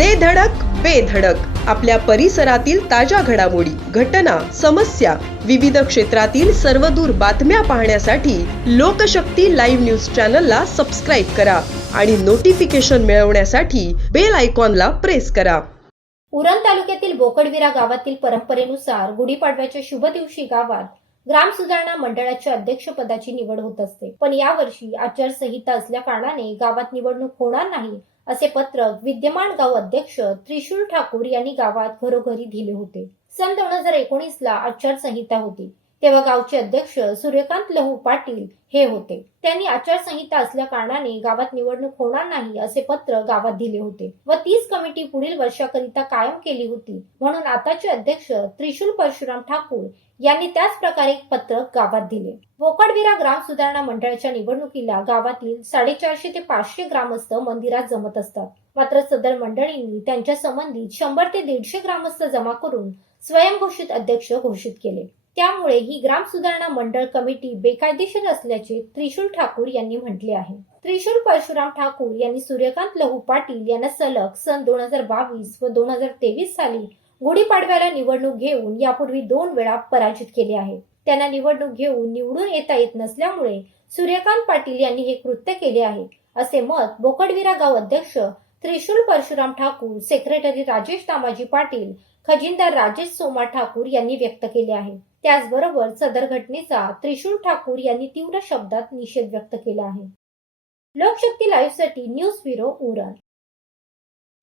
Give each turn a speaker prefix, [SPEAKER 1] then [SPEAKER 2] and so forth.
[SPEAKER 1] दे धडक बेधडक आपल्या परिसरातील ताज्या घडामोडी घटना समस्या विविध क्षेत्रातील सर्वदूर बातम्या पाहण्यासाठी लोकशक्ती लाईव्ह न्यूज चॅनलला सबस्क्राईब करा आणि नोटिफिकेशन मिळवण्यासाठी बेल आयकॉनला प्रेस करा.
[SPEAKER 2] उरण तालुक्यातील बोकडविरा गावातील परंपरेनुसार गुढीपाडव्याच्या शुभ दिवशी गावात ग्राम सुधारणा मंडळाच्या अध्यक्षपदाची निवड होत असते. पण यावर्षी आचारसंहिता असल्या कारणाने गावात निवडणूक होणार नाही असे पत्रक विद्यमान गाव अध्यक्ष त्रिशूल ठाकूर यांनी गावात घरोघरी दिले होते. सन दोन हजार एकोणीस ला आचारसंहिता होती. तेव्हा गावचे अध्यक्ष सूर्यकांत लहू पाटील हे होते. त्यांनी आचारसंहिता असल्या कारणाने गावात निवडणूक होणार नाही असे पत्र गावात दिले होते व तीच कमिटी पुढील वर्षाकरिता कायम केली होती. म्हणून आताचे अध्यक्ष त्रिशूल परशुराम ठाकूर यांनी त्याच प्रकारे एक पत्रक गावात दिले. भोकडविरा ग्राम सुधारणा मंडळाच्या निवडणुकीला गावातील साडेचारशे ते पाचशे ग्रामस्थ मंदिरात जमत असतात. मात्र सदर मंडळींनी त्यांच्या संबंधित शंभर ते दीडशे ग्रामस्थ जमा करून स्वयंघोषित अध्यक्ष घोषित केले. त्यामुळे ही ग्राम सुधारणा मंडळ कमिटी बेकायदेशीर असल्याचे त्रिशूल ठाकूर यांनी म्हटले आहे. त्रिशूल परशुराम ठाकूर यांनी सूर्यकांत लहू पाटील यांना सलग सन दोन हजार बावीस व दोन हजार तेवीस साली गुढीपाडव्याला निवडणूक घेऊन यापूर्वी दोन वेळा पराजित केले आहे. त्यांना निवडणूक घेऊन निवडून येता येत नसल्यामुळे सूर्यकांत पाटील यांनी हे कृत्य केले आहे असे मत बोकडविरा गाव अध्यक्ष त्रिशूल परशुराम ठाकूर सेक्रेटरी राजेश दामाजी पाटील खजिनदार राजेश सोमा ठाकूर यांनी व्यक्त केले आहे. त्याचबरोबर सदर घटनेचा त्रिशूल ठाकूर यांनी तीव्र शब्दात निषेध व्यक्त केला आहे. लोकशक्ती लाईव्हसाठी न्यूज ब्युरो उरण.